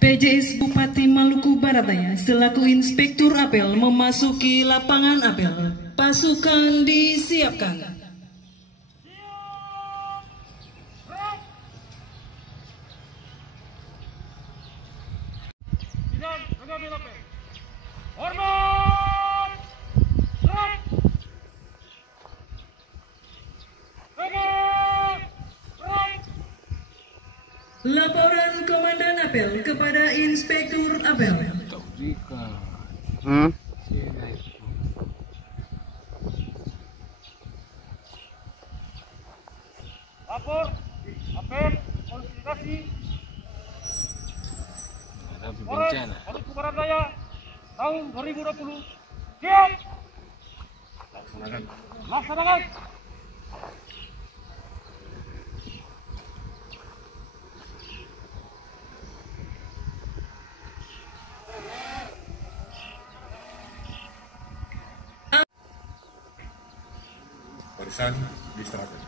PJS Bupati Maluku Barat Daya selaku Inspektur Apel memasuki lapangan apel. Pasukan disiapkan. Hormat! Laporan Komandan Apel kepada Inspektur Apel. Lapor, apel, konsolidasi. Polres Maluku Barat Daya tahun 2020. Siap. Laksanakan. Barisan diserahkan.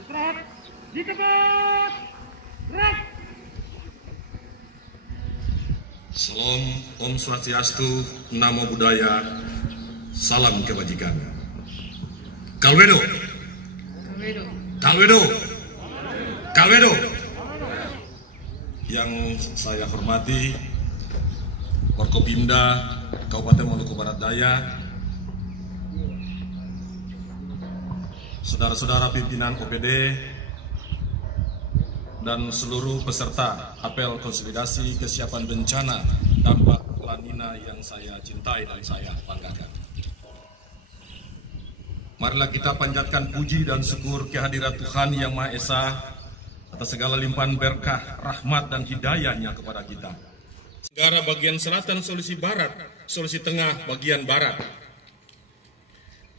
Istirahat di tempat. Gerak. Salam Om Swastiastu, Namo Buddhaya, salam kebajikan. Kalwedo, Kalwedo, Kalwedo. Yang saya hormati Forkopimda Kabupaten Maluku Barat Daya, saudara-saudara pimpinan OPD, dan seluruh peserta apel konsolidasi kesiapan bencana dampak La Nina yang saya cintai dan saya banggakan. Marilah kita panjatkan puji dan syukur kehadirat Tuhan Yang Maha Esa atas segala limpahan berkah, rahmat dan hidayahnya kepada kita. Negara bagian selatan Sulawesi Barat, Sulawesi Tengah bagian barat.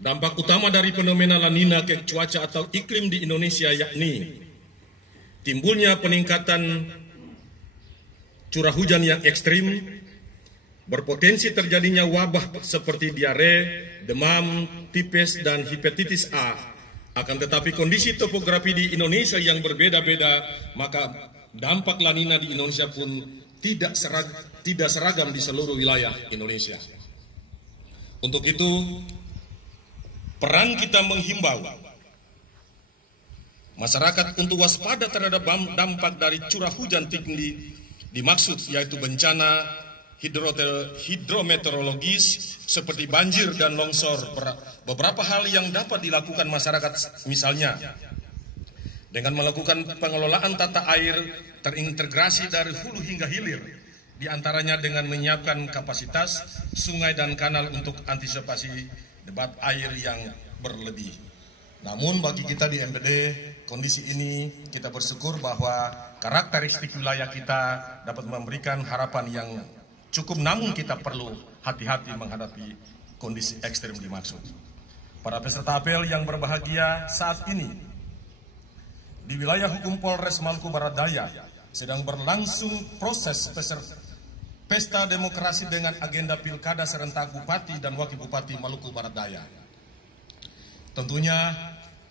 Dampak utama dari fenomena La Nina ke cuaca atau iklim di Indonesia yakni timbulnya peningkatan curah hujan yang ekstrim, berpotensi terjadinya wabah seperti diare, demam, tipes, dan hepatitis A. Akan tetapi kondisi topografi di Indonesia yang berbeda-beda, maka dampak La Nina di Indonesia pun tidak seragam di seluruh wilayah Indonesia. Untuk itu, peran kita menghimbau masyarakat untuk waspada terhadap dampak dari curah hujan tinggi dimaksud yaitu bencana hidrometeorologis seperti banjir dan longsor. Beberapa hal yang dapat dilakukan masyarakat misalnya dengan melakukan pengelolaan tata air terintegrasi dari hulu hingga hilir, diantaranya dengan menyiapkan kapasitas sungai dan kanal untuk antisipasi debit air yang berlebih. Namun bagi kita di MPD, kondisi ini kita bersyukur bahwa karakteristik wilayah kita dapat memberikan harapan yang cukup, namun kita perlu hati-hati menghadapi kondisi ekstrim dimaksud. Para peserta apel yang berbahagia, saat ini di wilayah hukum Polres Maluku Barat Daya sedang berlangsung proses pesta demokrasi dengan agenda pilkada serentak Bupati dan Wakil Bupati Maluku Barat Daya. Tentunya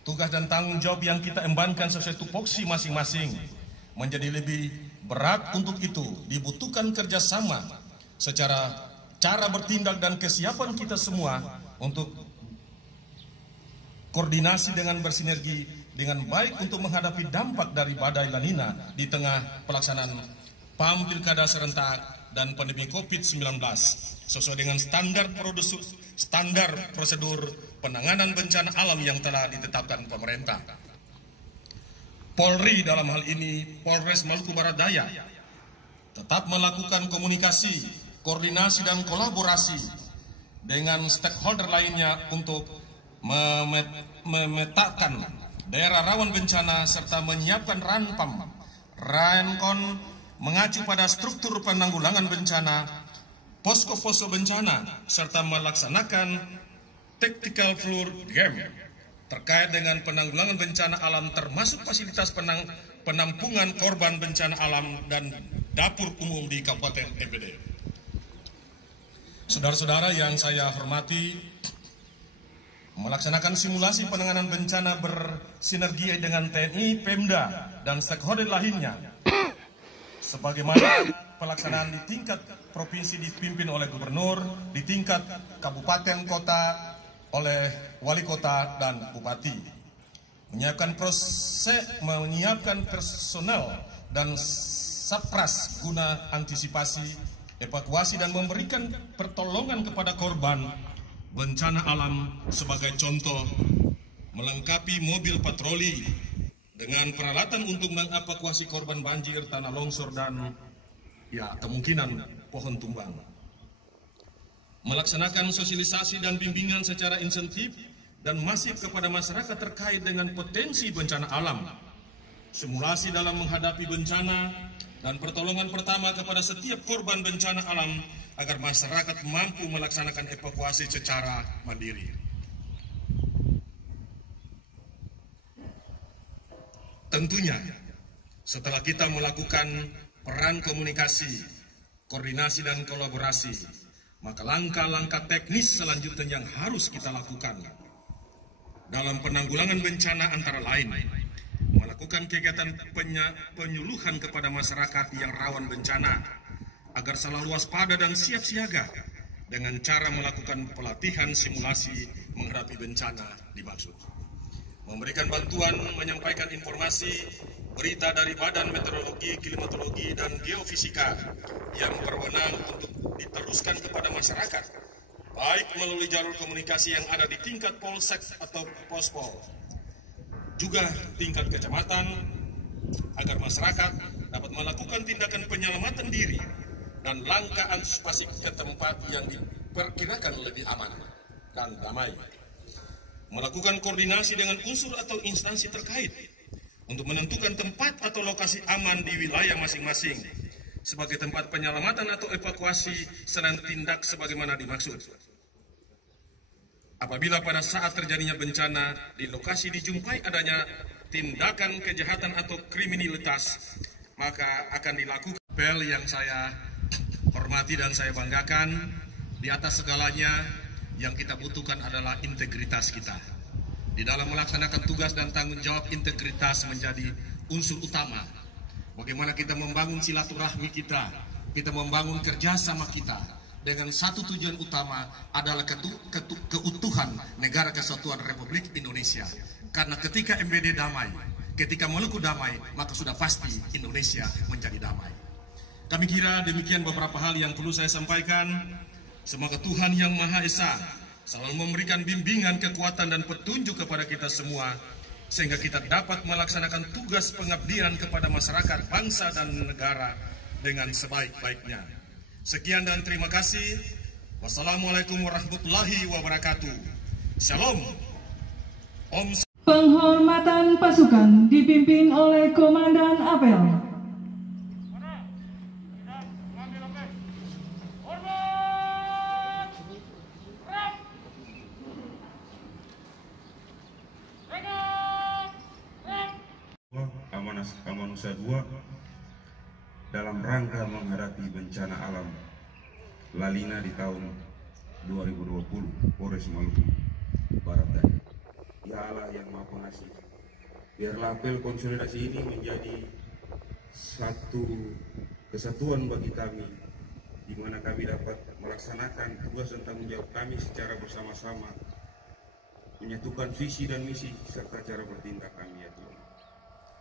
tugas dan tanggung jawab yang kita embankan sesuai tupoksi masing-masing menjadi lebih berat. Untuk itu dibutuhkan kerjasama secara cara bertindak dan kesiapan kita semua untuk koordinasi dengan bersinergi dengan baik untuk menghadapi dampak dari badai La Nina di tengah pelaksanaan PAM Pilkada serentak dan pandemi COVID-19 sesuai dengan standar prosedur penanganan bencana alam yang telah ditetapkan pemerintah. Polri dalam hal ini Polres Maluku Barat Daya tetap melakukan komunikasi, koordinasi dan kolaborasi dengan stakeholder lainnya untuk memetakan daerah rawan bencana serta menyiapkan rankon mengacu pada struktur penanggulangan bencana, posko-posko bencana, serta melaksanakan tactical floor game terkait dengan penanggulangan bencana alam termasuk fasilitas penampungan korban bencana alam dan dapur umum di Kabupaten melaksanakan simulasi penanganan bencana bersinergi dengan TNI, Pemda, dan stakeholder lainnya. Sebagaimana pelaksanaan di tingkat provinsi dipimpin oleh gubernur, di tingkat kabupaten kota oleh wali kota dan bupati. Menyiapkan personel dan satpras guna antisipasi, evakuasi, dan memberikan pertolongan kepada korban bencana alam. Sebagai contoh, melengkapi mobil patroli dengan peralatan untuk mengevakuasi korban banjir, tanah longsor, dan kemungkinan pohon tumbang. Melaksanakan sosialisasi dan bimbingan secara insentif dan masif kepada masyarakat terkait dengan potensi bencana alam, simulasi dalam menghadapi bencana, dan pertolongan pertama kepada setiap korban bencana alam agar masyarakat mampu melaksanakan evakuasi secara mandiri. Tentunya, setelah kita melakukan peran komunikasi, koordinasi, dan kolaborasi, maka langkah-langkah teknis selanjutnya yang harus kita lakukan dalam penanggulangan bencana antara lain melakukan kegiatan penyuluhan kepada masyarakat yang rawan bencana agar selalu waspada dan siap siaga dengan cara melakukan pelatihan simulasi menghadapi bencana dimaksud. Memberikan bantuan, menyampaikan informasi, berita dari Badan Meteorologi, Klimatologi, dan Geofisika yang berwenang untuk diteruskan kepada masyarakat, baik melalui jalur komunikasi yang ada di tingkat polsek atau pospol, juga tingkat kecamatan, agar masyarakat dapat melakukan tindakan penyelamatan diri dan langkah antisipasi ke tempat yang diperkirakan lebih aman dan damai. Melakukan koordinasi dengan unsur atau instansi terkait untuk menentukan tempat atau lokasi aman di wilayah masing-masing sebagai tempat penyelamatan atau evakuasi selain tindak sebagaimana dimaksud. Apabila pada saat terjadinya bencana di lokasi dijumpai adanya tindakan kejahatan atau kriminalitas, maka akan dilakukan. Apel yang saya hormati dan saya banggakan, di atas segalanya yang kita butuhkan adalah integritas kita. Di dalam melaksanakan tugas dan tanggung jawab, integritas menjadi unsur utama. Bagaimana kita membangun silaturahmi kita membangun kerjasama kita dengan satu tujuan utama adalah keutuhan Negara Kesatuan Republik Indonesia. Karena ketika MBD damai, ketika Maluku damai, maka sudah pasti Indonesia menjadi damai. Kami kira demikian beberapa hal yang perlu saya sampaikan. Semoga Tuhan Yang Maha Esa selalu memberikan bimbingan, kekuatan, dan petunjuk kepada kita semua, sehingga kita dapat melaksanakan tugas pengabdian kepada masyarakat, bangsa, dan negara dengan sebaik-baiknya. Sekian dan terima kasih. Wassalamualaikum warahmatullahi wabarakatuh. Shalom. Om. Penghormatan pasukan dipimpin oleh Komandan Apel. Amanusa 2 dalam rangka menghadapi bencana alam La Nina di tahun 2020 Polres Maluku Barat Daya. Ya Allah yang Maha Pengasih, biarlah apel konsolidasi ini menjadi satu kesatuan bagi kami, di mana kami dapat melaksanakan tugas dan tanggung jawab kami secara bersama-sama, menyatukan visi dan misi serta cara bertindak kami, ya Tuhan.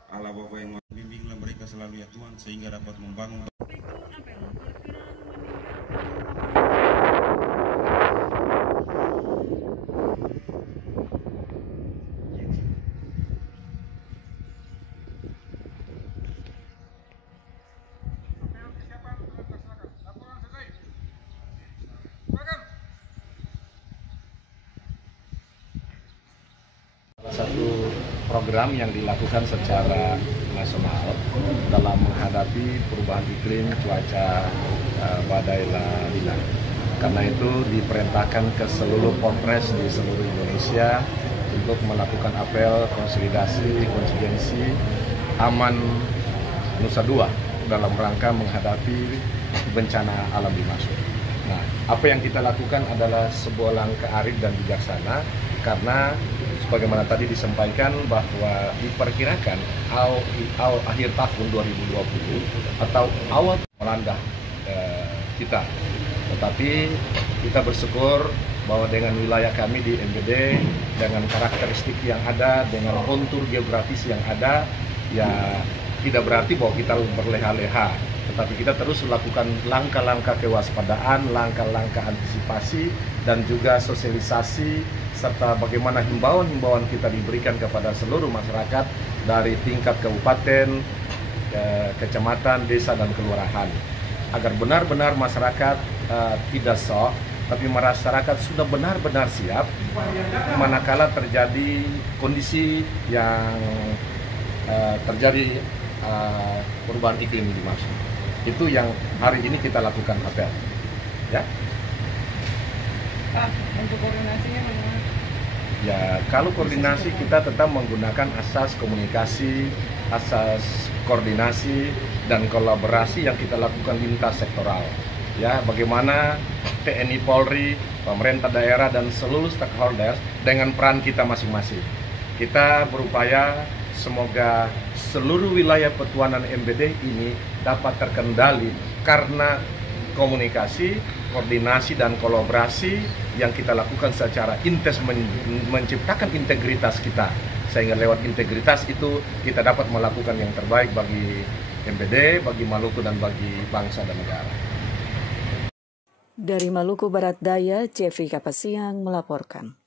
Allah Bapa yang bimbinglah mereka selalu, ya Tuhan, sehingga dapat membangun. Satu program yang dilakukan secara nasional dalam menghadapi perubahan iklim cuaca badai La Nina. Karena itu diperintahkan ke seluruh Polres di seluruh Indonesia untuk melakukan apel konsolidasi kontingensi aman Nusa Dua dalam rangka menghadapi bencana alam dimaksud. Nah, apa yang kita lakukan adalah sebuah langkah arif dan bijaksana, karena sebagaimana tadi disampaikan bahwa diperkirakan akhir tahun 2020 atau awal melanda kita. Tetapi kita bersyukur bahwa dengan wilayah kami di MBD, dengan karakteristik yang ada, dengan kontur geografis yang ada, ya tidak berarti bahwa kita berleha-leha. Tetapi kita terus melakukan langkah-langkah kewaspadaan, langkah-langkah antisipasi, dan juga sosialisasi, serta bagaimana himbauan-himbauan kita diberikan kepada seluruh masyarakat dari tingkat kabupaten, kecamatan, desa, dan kelurahan. Agar benar-benar masyarakat tidak shock, tapi masyarakat sudah benar-benar siap manakala terjadi kondisi yang terjadi perubahan iklim dimaksud. Itu yang hari ini kita lakukan apel. Ya. Pak, untuk koordinasinya bagaimana? Ya, kalau koordinasi kita tetap menggunakan asas komunikasi, asas koordinasi dan kolaborasi yang kita lakukan lintas sektoral. Ya, bagaimana TNI Polri, pemerintah daerah dan seluruh stakeholders dengan peran kita masing-masing. Kita berupaya semoga seluruh wilayah Petuanan MBD ini dapat terkendali karena komunikasi, koordinasi, dan kolaborasi yang kita lakukan secara intens menciptakan integritas kita. Sehingga lewat integritas itu kita dapat melakukan yang terbaik bagi MBD, bagi Maluku, dan bagi bangsa dan negara. Dari Maluku Barat Daya, Jeffrey Kapasiang melaporkan.